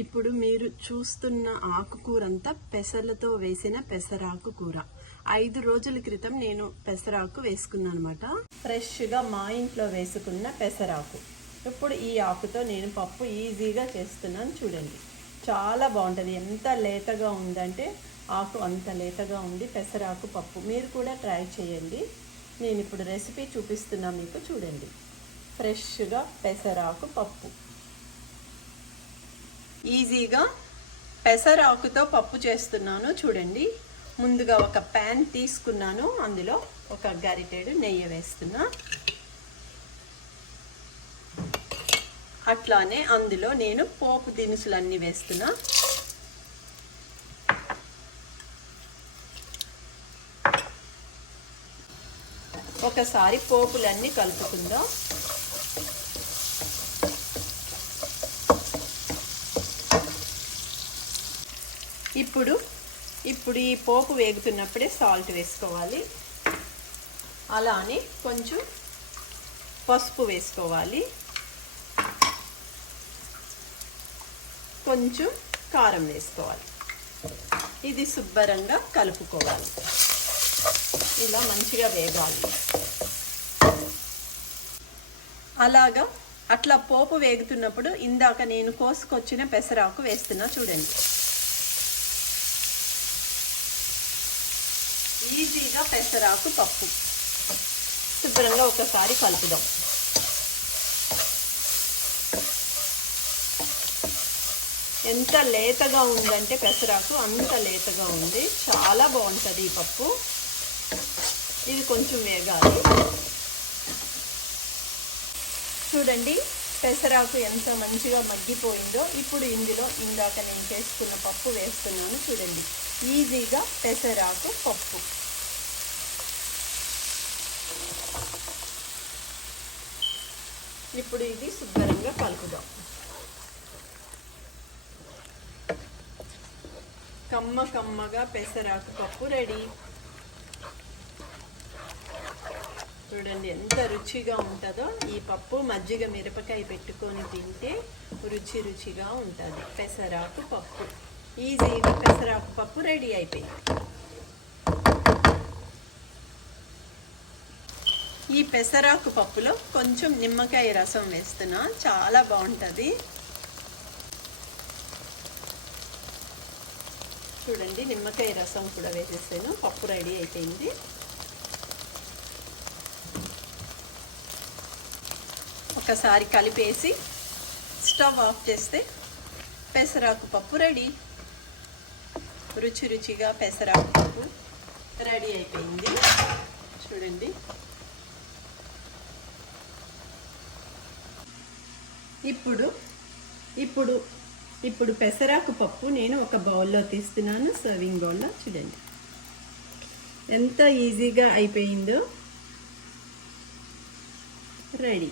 ఇప్పుడు మీరు చూస్తున్న ఆకుకూరంతా పెసర్లతో వేసిన పెసరాకు కూర. 5 రోజుల క్రితం నేను పెసరాకు వేసుకున్నాను అనమాట. ఫ్రెష్గా మా ఇంట్లో వేసుకున్న పెసరాకు. ఇప్పుడు ఈ ఆకుతో నేను పప్పు ఈజీగా చేస్తున్నాను చూడండి. చాలా బాగుంటుంది. ఎంత లేతగా ఉందంటే ఆకు అంత లేతగా ఉంది పెసరాకు పప్పు. మీరు కూడా ట్రై చేయండి. నేను ఇప్పుడు రెసిపీ చూపిస్తున్నా మీకు చూడండి. ఫ్రెష్గా పెసరాకు పప్పు. ఈజీగా పెసరాకుతో పప్పు చేస్తున్నాను చూడండి. ముందుగా ఒక ప్యాన్ తీసుకున్నాను, అందులో ఒక గరిటెడు నెయ్యి వేస్తున్నా. అట్లానే అందులో నేను పోపు దినుసులన్నీ వేస్తున్నా. ఒకసారి పోపులన్నీ కలుపుకుందాం. ఇప్పుడు ఈ పోపు వేగుతున్నప్పుడే సాల్ట్ వేసుకోవాలి. అలానే కొంచెం పసుపు వేసుకోవాలి, కొంచెం కారం వేసుకోవాలి. ఇది శుభ్రంగా కలుపుకోవాలి. ఇలా మంచిగా వేగాలి. అలాగా అట్లా పోపు వేగుతున్నప్పుడు ఇందాక నేను కోసుకొచ్చిన పెసరాకు వేస్తున్నా చూడండి. ఈజీగా పెసరాకు పప్పు. శుభ్రంగా ఒకసారి కలుపుదాం. ఎంత లేతగా ఉందంటే పెసరాకు అంత లేతగా ఉంది. చాలా బాగుంటుంది ఈ పప్పు. ఇది కొంచెం వేగాలి. చూడండి పెసరాకు ఎంత మంచిగా మగ్గిపోయిందో. ఇప్పుడు ఇందులో ఇందాక నేను చేసుకున్న పప్పు వేస్తున్నాను చూడండి. ఈజీగా పెసరాకు పప్పు. ఇప్పుడు ఇది శుభ్రంగా కలుపుదాం. కమ్మగా పెసరాకు పప్పు రెడీ. చూడండి ఎంత రుచిగా ఉంటుందో ఈ పప్పు. మజ్జిగ మిరపకాయ పెట్టుకొని తింటే రుచిగా ఉంటుంది పెసరాకు పప్పు. ఈజీగా పెసరాకు పప్పు రెడీ అయిపోయింది. ఈ పెసరాకు పప్పులో కొంచెం నిమ్మకాయ రసం వేస్తున్నా, చాలా బాగుంటుంది. చూడండి నిమ్మకాయ రసం కూడా వేసేసాను. పప్పు రెడీ అయిపోయింది. ఒకసారి కలిపేసి స్టవ్ ఆఫ్ చేస్తే పెసరాకు పప్పు రెడీ. రుచిగా పెసరాకు పప్పు రెడీ అయిపోయింది చూడండి. ఇప్పుడు పెసరాకు పప్పు నేను ఒక బౌల్లో తీస్తున్నాను, సర్వింగ్ బౌల్లో. చూడండి ఎంత ఈజీగా అయిపోయిందో. రెడీ.